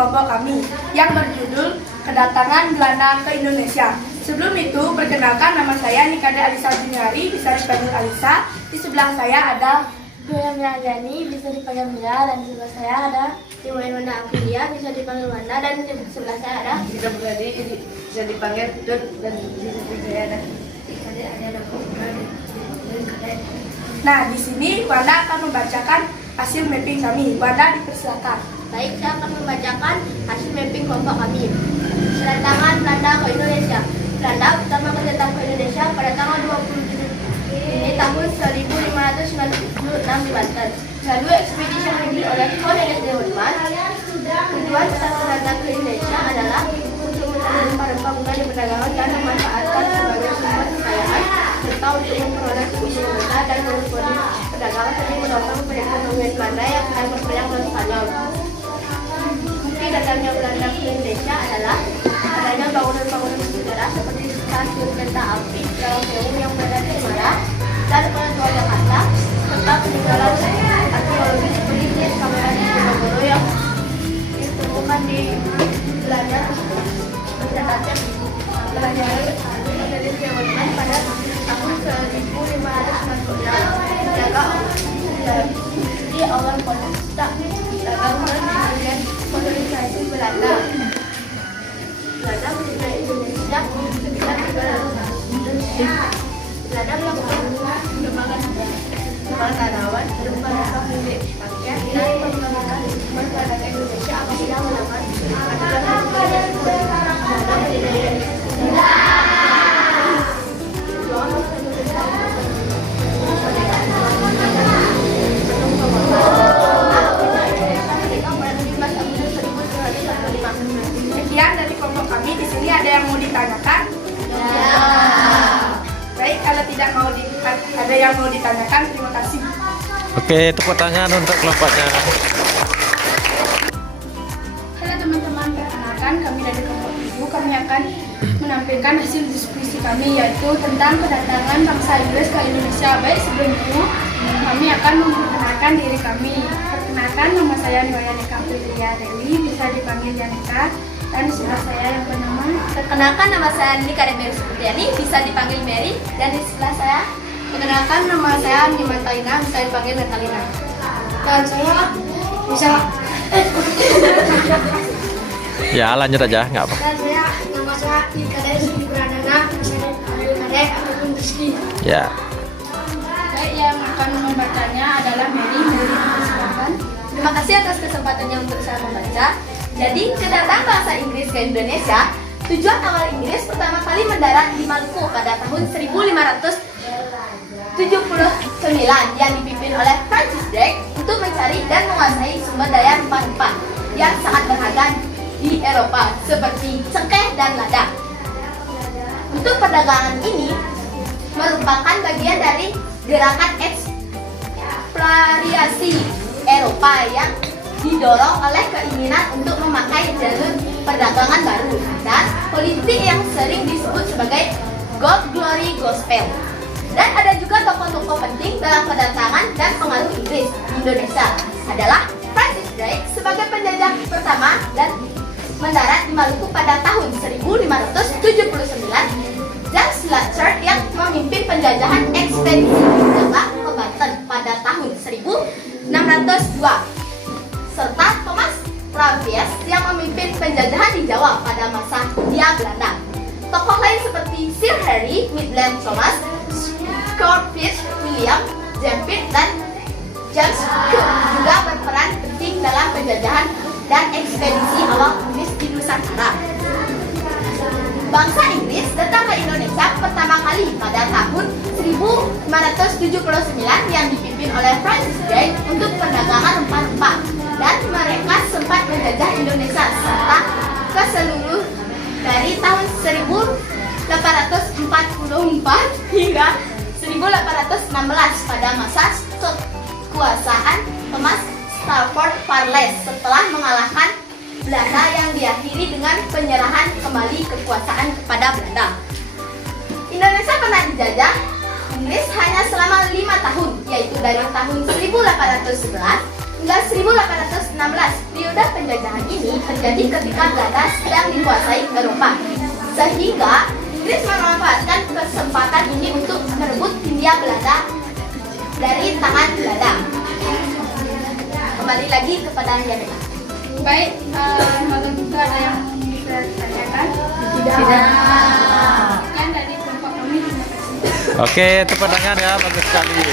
kelompok kami yang berjudul Kedatangan Belanda ke Indonesia. Sebelum itu, perkenalkan nama saya Nikada Alisa Juniari, bisa dipanggil Alisa. Di sebelah saya ada Mia Miazani, bisa dipanggil Mia, dan di sebelah saya ada Iwan Wanda Aprilia, bisa dipanggil Wanda, dan di sebelah saya ada Tidak berani bisa dipanggil Dut, dan di sebelah saya ada Nah, di sini Wanda akan membacakan hasil mapping kami. Wanda, dipersilakan. Baik, saya akan membacakan hasil mapping kelompok kami. Kedatangan Belanda ke Indonesia. Belanda pertama datang ke Indonesia pada tanggal 27 ini tahun 1596 di Banten. Lalu ekspedisi ini oleh Cornelis de Houtman. Tujuan pertama Belanda ke Indonesia adalah untuk mencari rempah-rempah bunga di perdagangan dan memanfaatkan sebagai sumber kekayaan, serta untuk memperoleh keuntungan mereka dan meresponi perdagangan demi menopang perekonomian Belanda yang sedang berperang melawan Spanyol. Bukti datangnya Belanda ke Indonesia adalah adanya bangunan-bangunan sejarah seperti stasiun kereta api Rawamangun yang berada di Semarang dan Penonton Jakarta, serta peninggalan arkeologi seperti jet kamera di Diponegoro yang ditemukan di Belanda. Tercatat Belanda dari Jerman pada tahun 1596 menjaga di awal kota dagang dan kolonisasi Belanda. Belanda menjajah Indonesia sekitar 300 Belanda melakukan pengembangan tanaman, pengembangan milik pakaian, dan pengembangan masyarakat Indonesia apabila melakukan Sekian dari kelompok kami. Di sini ada yang mau ditanyakan? Ya. Baik, kalau tidak mau ada yang mau ditanyakan, terima kasih. Oke, tepuk tangan untuk kelompoknya. Halo teman-teman, perkenalkan kami dari kelompok ibu. Kami akan menampilkan hasil diskusi kami, yaitu tentang kedatangan bangsa Inggris ke Indonesia. Baik, sebelum itu kami akan memperkenalkan diri kami. Perkenalkan, nama saya Niwayanika Aprilia Dewi, bisa dipanggil Yanika. Dan di sebelah saya yang bernama Perkenalkan, nama saya Nika Mary Supriyani, bisa dipanggil Mary. Dan di sebelah saya, perkenalkan, nama saya Nimantaina, bisa dipanggil Natalina. Dan saya bisa Ya, lanjut aja, nggak apa. Dan saya, nama saya Nikada Rizky Pradana, bisa dipanggil Kadek ataupun Rizky. Ya. Baik, yang akan membacanya adalah Mary. Mary, silakan. terima kasih atas kesempatannya untuk saya membaca. Jadi, kedatangan bangsa Inggris ke Indonesia, tujuan awal Inggris pertama kali mendarat di Maluku pada tahun 1579 yang dipimpin oleh Francis Drake untuk mencari dan menguasai sumber daya rempah-rempah yang sangat berharga di Eropa seperti cengkeh dan lada. Untuk perdagangan ini merupakan bagian dari gerakan eksplorasi Eropa yang didorong oleh keinginan untuk memakai jalur perdagangan baru dan politik yang sering disebut sebagai Gold Glory Gospel. Dan ada juga tokoh-tokoh penting dalam kedatangan dan pengaruh Inggris di Indonesia adalah Francis Drake sebagai penjajah pertama dan mendarat di Maluku pada tahun 1579, James Fletcher yang memimpin penjajahan ekspedisi Java ke Banten pada tahun 1602, serta Thomas Clavius yang memimpin penjajahan di Jawa pada masa Hindia Belanda. Tokoh lain seperti Sir Harry Maitland Thomas, Scofield William, James Pitt, dan James Cook juga berperan penting dalam penjajahan dan ekspedisi awal Inggris di Nusantara. Bangsa Inggris datang ke Indonesia pertama kali pada tahun 1579 yang dipimpin oleh Francis Drake untuk perdagangan rempah-rempah, dan mereka sempat menjajah Indonesia serta ke seluruh dari tahun 1844 hingga 1816 pada masa kekuasaan Thomas Stafford Parles setelah mengalahkan Belanda yang diakhiri dengan penyerahan kembali kekuasaan kepada Belanda. Indonesia pernah dijajah Inggris hanya selama 5 tahun, yaitu dari tahun 1811 hingga 1816. Periode penjajahan ini terjadi ketika Belanda sedang dikuasai Eropa, sehingga Inggris memanfaatkan kesempatan ini untuk merebut Hindia Belanda dari tangan Belanda. Kembali lagi kepada Yanela. Baik, kalau gitu ada yang bisa ditanyakan? Tidak. Sekian dari kelompok kami. Terima kasih. Oke, tepuk tangan ya, bagus sekali.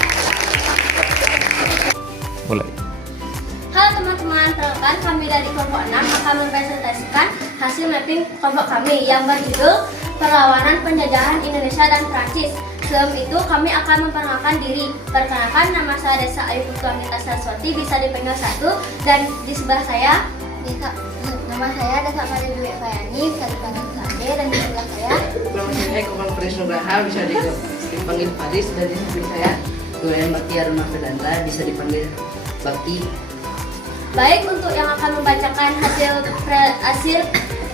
Mulai. Halo teman-teman, perkenalkan kami dari kelompok 6 akan mempresentasikan hasil mapping kelompok kami yang berjudul Perlawanan Penjajahan Indonesia dan Prancis. Sebelum itu kami akan memperkenalkan diri. Perkenalkan, nama saya Desa Ayu Putuanita Saraswati, bisa dipanggil Satu, dan di sebelah saya nama saya Desa Maria Dwi Fayani, bisa dipanggil Sade, dan di sebelah saya Nama saya Komang Faris Nugraha, bisa dipanggil Faris. Dan di sebelah saya Durian Bakti Aruna Vedanta, bisa dipanggil Bakti. Baik, untuk yang akan membacakan hasil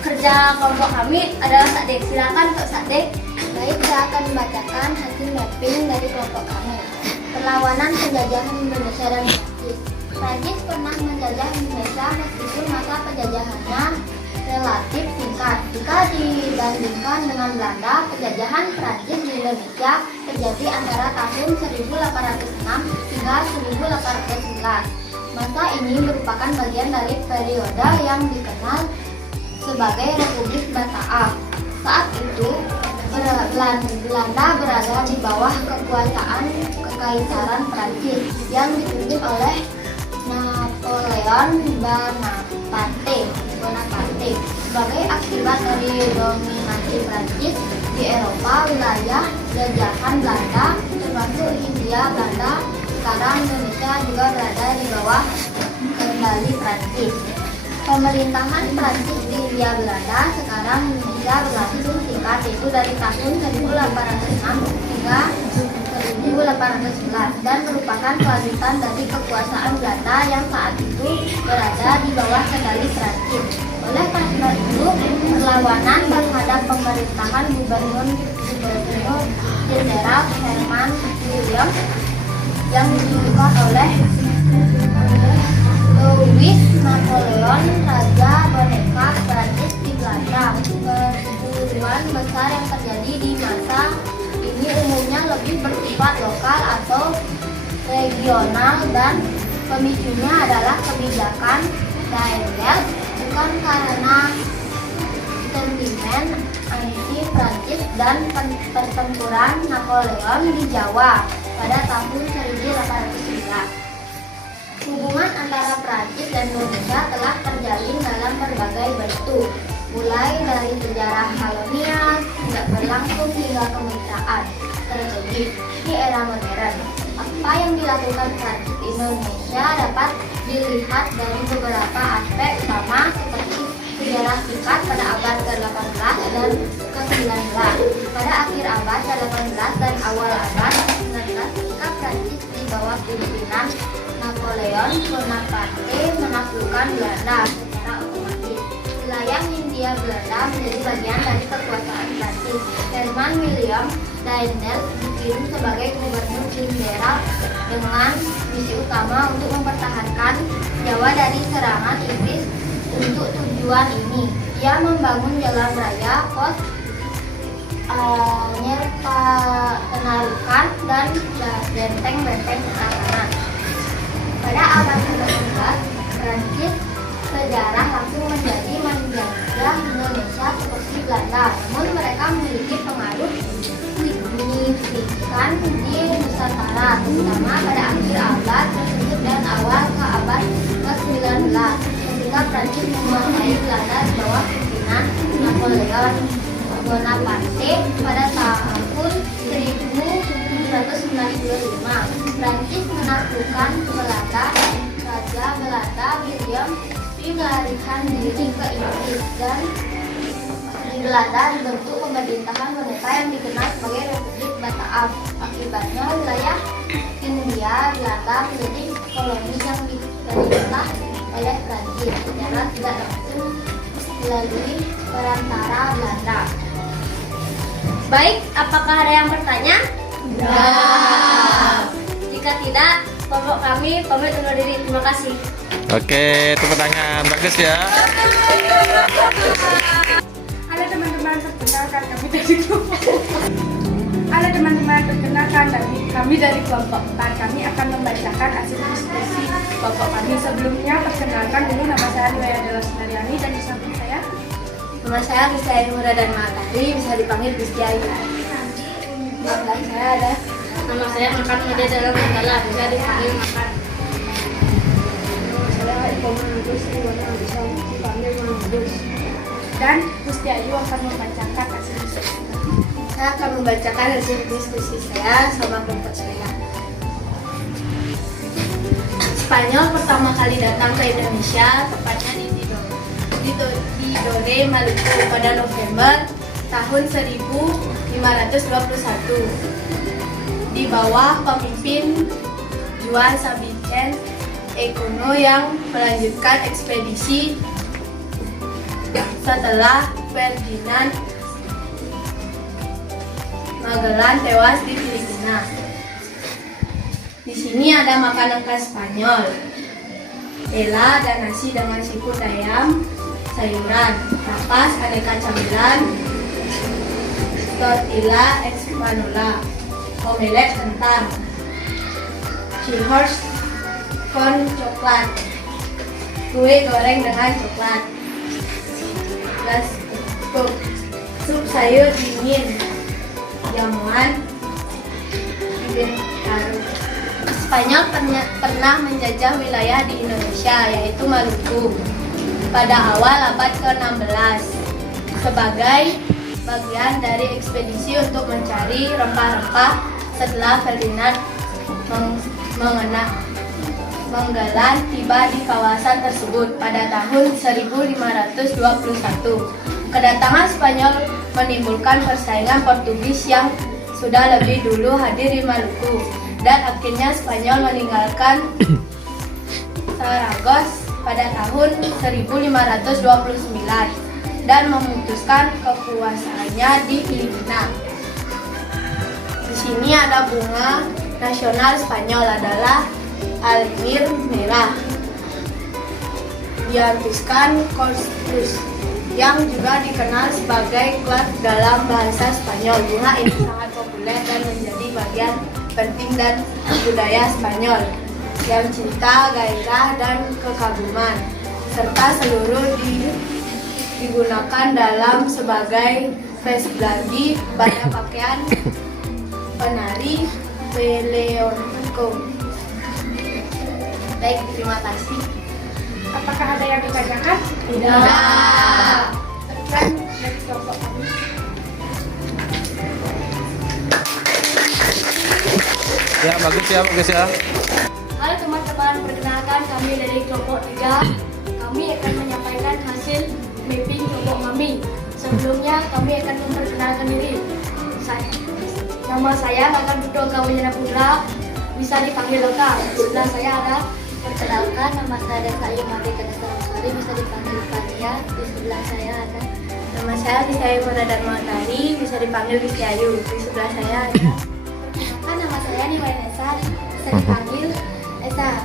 kerja kelompok kami adalah Sade. Silakan untuk Sade. Baik, saya akan membacakan hasil mapping dari kelompok kami. Perlawanan penjajahan Indonesia dan Prancis. Prancis pernah menjajah Indonesia meskipun masa penjajahannya relatif singkat. Jika dibandingkan dengan Belanda, penjajahan Prancis di Indonesia terjadi antara tahun 1806 hingga 1811. Masa ini merupakan bagian dari periode yang dikenal sebagai Republik Bataan. Saat itu, Belanda berada di bawah kekuasaan Kekaisaran Prancis yang dipimpin oleh Napoleon Bonaparte. Sebagai akibat dari dominasi Prancis di Eropa, wilayah jajahan Belanda termasuk Hindia Belanda, sekarang Indonesia juga berada di bawah kendali Prancis. Pemerintahan Prancis di Hindia Belanda, sekarang Indonesia berlangsung singkat, yaitu dari tahun 1806 hingga 1811, dan merupakan kelanjutan dari kekuasaan Belanda yang saat itu berada di bawah kendali Prancis. Oleh karena itu, perlawanan terhadap pemerintahan Gubernur Jenderal Herman William yang dipimpin oleh Louis Napoleon, Raja Boneka Prancis di Belanda. Perburuan besar yang terjadi di masa ini umumnya lebih bersifat lokal atau regional, dan pemicunya adalah kebijakan Daendel, bukan karena sentimen anti Prancis dan pertempuran Napoleon di Jawa pada tahun 1811. Hubungan antara Prancis dan Indonesia telah terjalin dalam berbagai bentuk, mulai dari sejarah kolonial hingga berlangsung hingga kemitraan strategis di era modern. Apa yang dilakukan Prancis Indonesia dapat dilihat dari beberapa aspek utama, seperti sejarah singkat pada abad ke-18 dan ke-19. Pada akhir abad ke-18 dan awal abad ke-19, ketika Prancis di bawah pimpinan Napoleon Bonaparte menaklukkan Belanda secara otomatis. Wilayah Hindia Belanda menjadi bagian dari kekuasaan Prancis. Herman William Daendel dikirim sebagai gubernur jenderal dengan misi utama untuk mempertahankan Jawa dari serangan Inggris. Untuk tujuan ini, ia membangun jalan raya, pos penarukan, dan benteng-benteng pertahanan. Pada abad ke-19, Prancis sejarah langsung menjadi menjajah Indonesia seperti Belanda. Namun mereka memiliki pengaruh signifikan di Nusantara, terutama pada akhir abad ke-10 dan awal ke abad ke-19, ketika Prancis menguasai Belanda di bawah pimpinan Napoleon Bonaparte pada tahun 1795. Prancis menaklukkan Belanda. Raja Belanda William melarikan diri ke Inggris, dan di Belanda dibentuk pemerintahan moneta yang dikenal sebagai Republik Bataan. Akibatnya wilayah Hindia Belanda menjadi koloni yang diperintah oleh Prancis secara tidak langsung melalui perantara Belanda. Baik, apakah ada yang bertanya? Jika tidak, Kelompok kami pamit undur diri. Terima kasih. Oke, tepuk tangan. Bagus ya. Halo teman-teman, perkenalkan kami dari kelompok. Halo teman-teman, perkenalkan kami dari kelompok 4. Kami akan membacakan hasil diskusi kelompok kami. Sebelumnya, perkenalkan dulu nama saya Niwaya Dela Sundaryani dan di samping saya. Nama saya Kristiani Muradan Matahari, bisa dipanggil Kristiani. Belakang saya ada nama saya Makan Media dalam Segala, bisa dipanggil Makan. Nama saya Iko Manudus, bisa dipanggil Manudus. Dan Gusti Ayu akan membacakan hasil diskusi. Saya akan membacakan hasil diskusi saya sama kelompok saya. Spanyol pertama kali datang ke Indonesia, tepatnya di Tidore, Maluku pada November tahun 1521 di bawah pemimpin Juan Sebastian Elcano yang melanjutkan ekspedisi setelah Ferdinand Magellan tewas di Filipina. Di sini ada makanan khas Spanyol, tela dan nasi dengan siput ayam, sayuran, tapas, aneka camilan, tortilla espanola, omelet kentang, churros con coklat, kue goreng dengan coklat, sup sayur dingin, jamuan, bibit harum. Spanyol pernah menjajah wilayah di Indonesia, yaitu Maluku, pada awal abad ke-16 sebagai bagian dari ekspedisi untuk mencari rempah-rempah setelah Ferdinand Magellan tiba di kawasan tersebut pada tahun 1521. Kedatangan Spanyol menimbulkan persaingan Portugis yang sudah lebih dulu hadir di Maluku, dan akhirnya Spanyol meninggalkan Saragossa pada tahun 1529 dan memutuskan kekuasaannya di Filipina. Di sini ada bunga nasional Spanyol adalah almir merah, Dianthuscan corpus, yang juga dikenal sebagai clove dalam bahasa Spanyol. Bunga ini sangat populer dan menjadi bagian penting dan budaya Spanyol yang cinta, gairah, dan kekaguman, serta seluruh digunakan dalam sebagai face belagi pada pakaian penari flamenco. Baik, terima kasih. Apakah ada yang ditanyakan? Tidak. Sekian dari kelompok kami. Ya, bagus ya, bagus ya. Halo teman-teman, perkenalkan kami dari kelompok 3. Kami akan menyampaikan hasil mapping kelompok kami. Sebelumnya kami akan memperkenalkan diri. Nama saya Kakak Duto Kawijana Putra, bisa dipanggil Loka. Sebelah saya ada. Perkenalkan, nama saya Desa Ayu Mardika Dasarasari, bisa dipanggil Kania. Di sebelah saya ada. Nama saya Kristiani Muradan Matahari, bisa dipanggil Kristiayu. Di sebelah saya ada. Perkenalkan, nama saya Niwaya Nesa, bisa dipanggil Esa.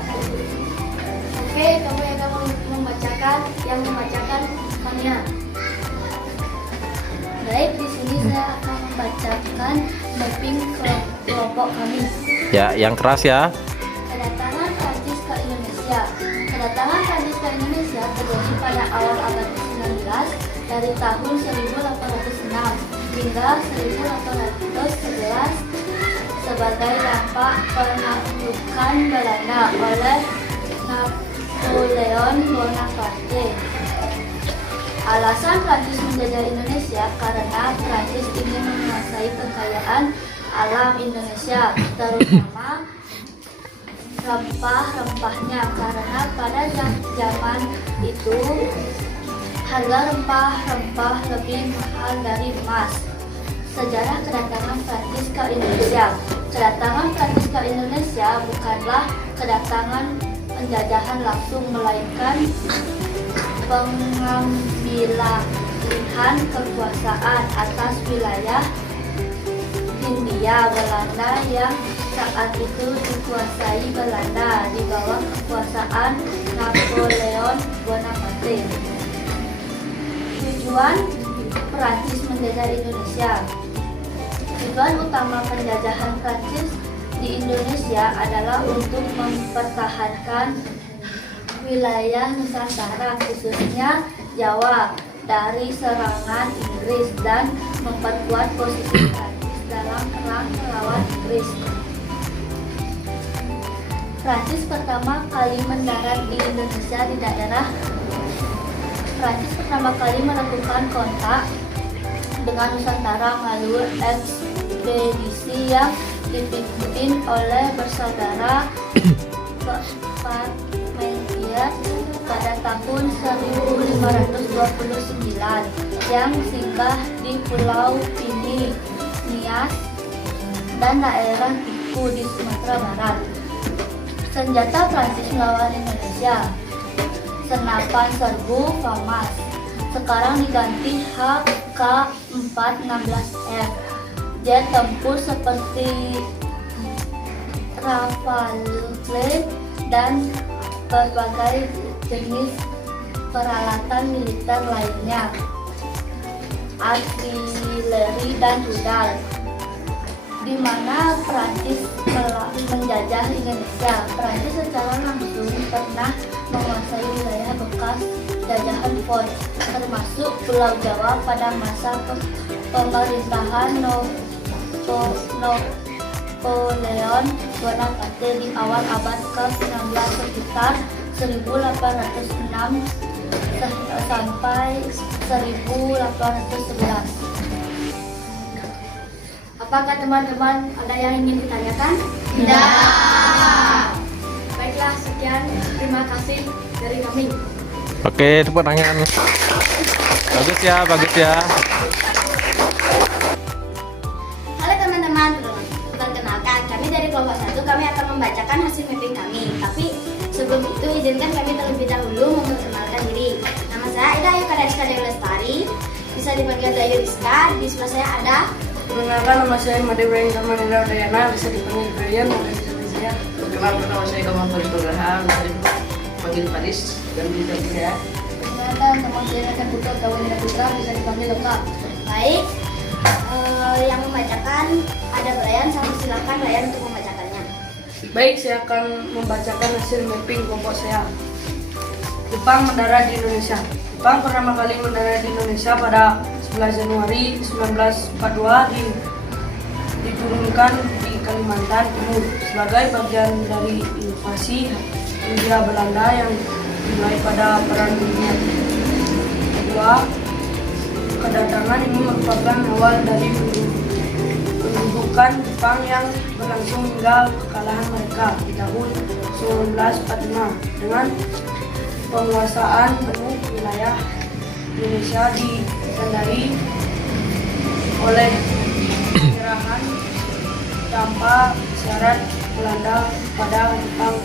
Oke, kamu yang akan membacakan Kania. Baik, di sini saya akan membacakan mapping kelompok kami. Ya, yang keras ya. Kedatangan Prancis ke Indonesia. Kedatangan Prancis ke Indonesia terjadi pada awal abad ke-19 dari tahun 1806 hingga 1811 sebagai dampak penaklukan Belanda oleh Napoleon Bonaparte. Alasan Prancis menjajah Indonesia karena Prancis ingin menguasai kekayaan alam Indonesia, terutama rempah-rempahnya, karena pada zaman itu harga rempah-rempah lebih mahal dari emas. Sejarah kedatangan Prancis ke Indonesia. Kedatangan Prancis ke Indonesia bukanlah kedatangan penjajahan langsung, melainkan pengambilan kekuasaan atas wilayah Hindia Belanda yang saat itu dikuasai Belanda di bawah kekuasaan Napoleon Bonaparte. Tujuan Prancis menjajah Indonesia. Tujuan utama penjajahan Prancis di Indonesia adalah untuk mempertahankan wilayah Nusantara, khususnya Jawa, dari serangan Inggris dan memperkuat posisi Prancis dalam perang melawan Inggris. Prancis pertama kali mendarat di Indonesia di daerah Prancis pertama kali melakukan kontak dengan Nusantara melalui ekspedisi yang dipimpin oleh bersaudara Parmentier pada tahun 1529 yang singgah di Pulau Pini, Nias, dan daerah Tiku di Sumatera Barat. Senjata Prancis melawan Indonesia. Senapan serbu FAMAS sekarang diganti HK416F. Jet tempur seperti Rafale dan berbagai jenis peralatan militer lainnya, artileri dan rudal. Di mana Prancis menjajah Indonesia, Prancis secara langsung pernah menguasai wilayah bekas jajahan Fort, termasuk Pulau Jawa pada masa pemerintahan Napoleon Bonaparte di awal abad ke-19 sekitar 1806 sampai 1811. Apakah teman-teman ada yang ingin ditanyakan? Tidak. Baiklah, sekian. Terima kasih dari kami. Oke, tepuk tangan. Bagus ya, bagus ya. Halo teman-teman, perkenalkan kami dari kelompok 1. Kami akan membacakan hasil mapping kami. Tapi sebelum itu izinkan kami terlebih dahulu memperkenalkan diri. Nama saya Ida Ayu Kadariska Dewi Lestari, bisa dipanggil Dayu Rizka. Di sebelah saya ada. Perkenalkan, nama saya Made Ibrahim Karmanindra Udayana, bisa dipanggil Brian, saya. Perkenalkan, nama saya Kamal Faris Nugraha, bisa dipanggil Faris, dan bisa saya. Perkenalkan, nama saya Nathan Putra Kawinira Putra, bisa dipanggil lengkap. Baik, yang membacakan ada Brian, sama silakan Brian untuk membacakannya. Baik, saya akan membacakan hasil mapping kelompok saya. Jepang mendarat di Indonesia. Jepang pertama kali mendarat di Indonesia pada 11 Januari 1942 diturunkan di Kalimantan Timur sebagai bagian dari invasi Hindia Belanda yang dimulai pada Perang Dunia Kedua. Kedatangan ini merupakan awal dari pendudukan Jepang yang berlangsung hingga kekalahan mereka di tahun 1945 dengan penguasaan penuh wilayah Indonesia ditandai oleh penyerahan tanpa syarat Belanda pada Jepang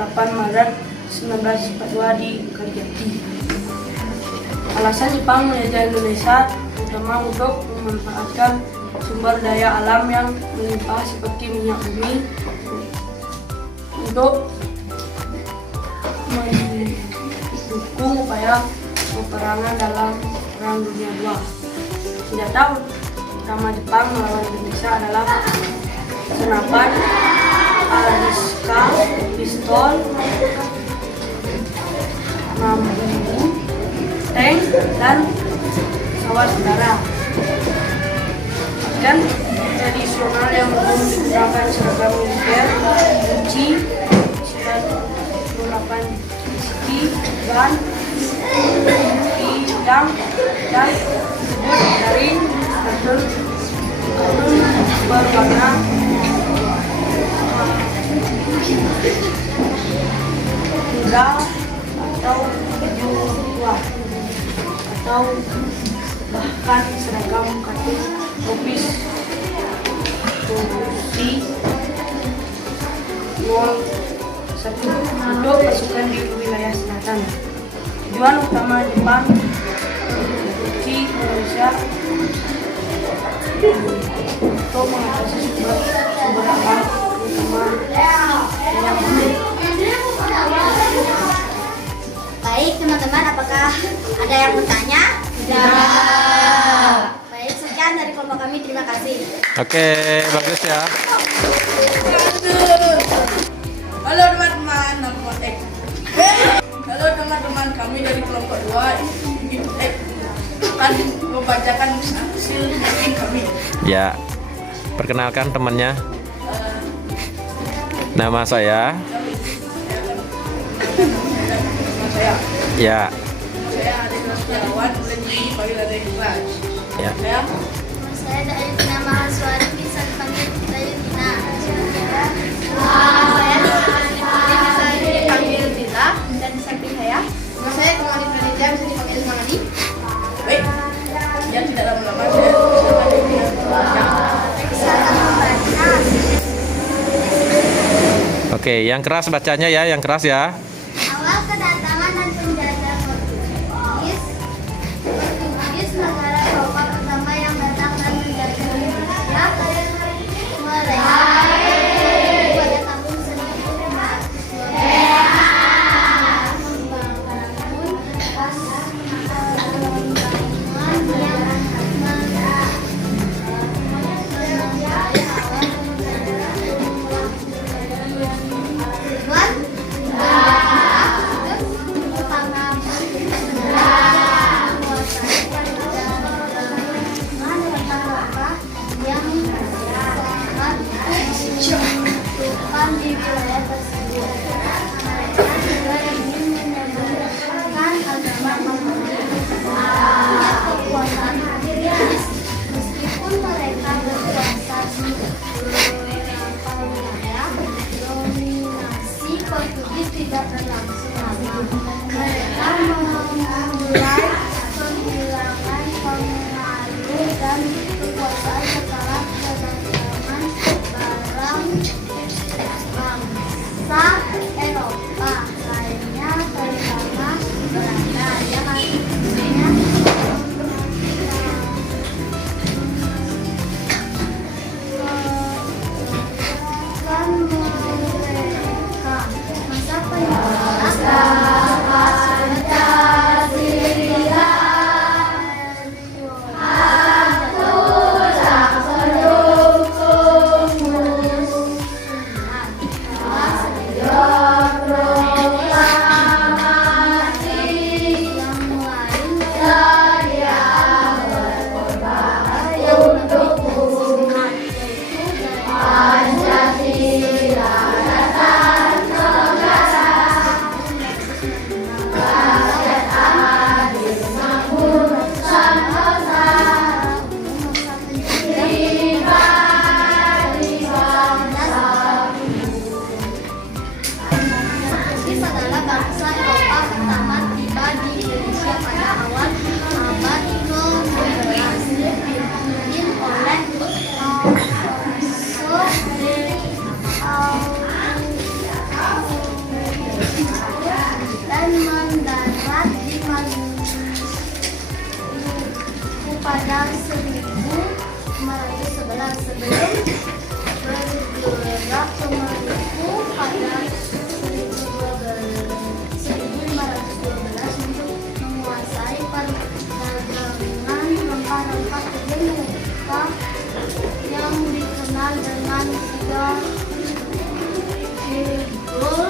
8 Maret 1942 di Kalijati. Alasan Jepang menjajah Indonesia terutama untuk memanfaatkan sumber daya alam yang melimpah seperti minyak bumi untuk mendukung upaya peperangan dalam Perang Dunia II. Senjata utama Jepang melawan Indonesia adalah senapan, Ariska, pistol, bambu, tank, dan pesawat udara. Dan tradisional yang belum digunakan seragam militer, kunci, 98 ski, ban, bidang, dan dari kartun berwarna muda atau hijau tua, atau bahkan seragam kartun ofis polisi satu untuk pasukan di wilayah selatan. Tujuan utama Jepang menduduki Indonesia untuk kau mengatasi sumber alam teman yang unik. Baik teman-teman, apakah ada yang bertanya? Tidak. Baik, sekian dari kelompok kami. Terima kasih. Oke, bagus ya. Halo teman-teman, halo teman-teman, kami dari kelompok 2 akan membacakan hasil mapping kami. Ya, perkenalkan temannya. Nama saya. Saya Ya, Ade Setiawan, boleh dipanggil Ade Kelas. ya. Saya dari nama Suara, bisa dipanggil dari Tina. Saya bisa dipanggil Tita, dan di samping saya Kemali Pranita, bisa dipanggil Mangadi. Baik, yang tidak lama-lama saya silakan Oke, yang keras bacanya ya, yang keras ya. Awal kedatangan dan penjajah Portugis negara Eropa pertama yang datang dan menjajah Indonesia. Mereka pada tahun 1900 di wilayah tersebut. Mereka juga ingin menyebarkan agama Katolik. Punya kekuatan Portugis, meskipun mereka berkuasa di beberapa wilayah, dominasi Portugis tidak berlangsung lama. Mereka memulai penghilangan pengaruh dan kekuasaan setelah kedatangan barang bangsa Eropa lainnya, terutama Belanda yang akhirnya menyebabkan mereka masa penjara. Adalah bangsa Eropa pertama tiba di Indonesia pada awal abad ke-11, dipimpin oleh Alfonso dan mendarat di Maluku pada 1511 sebelum bergerak ke Maluku pada 1512 untuk menguasai perdagangan rempah-rempah ke Eropa yang dikenal dengan tiga gol.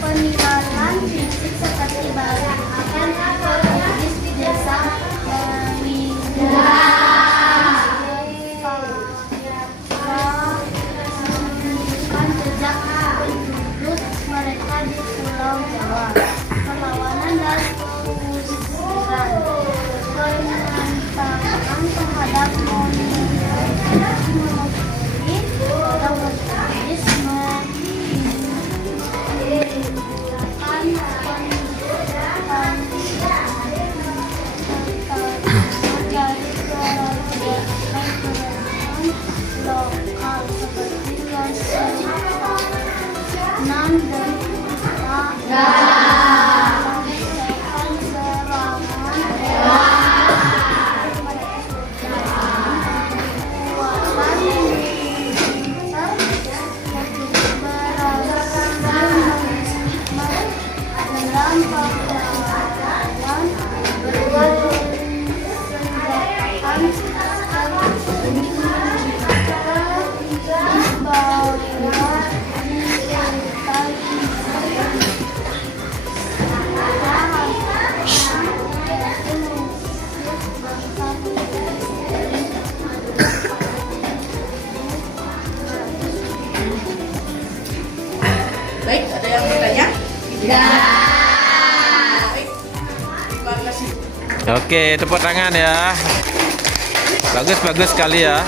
Peninggalan fisik seperti balik akan Portugis di desa jejak penduduk mereka di Pulau Jawa. Perlawanan dan pengusiran, penentangan terhadap monopoli orang Portugis, lokal seperti nan dan serangan Oke, tepuk tangan ya. Bagus sekali ya.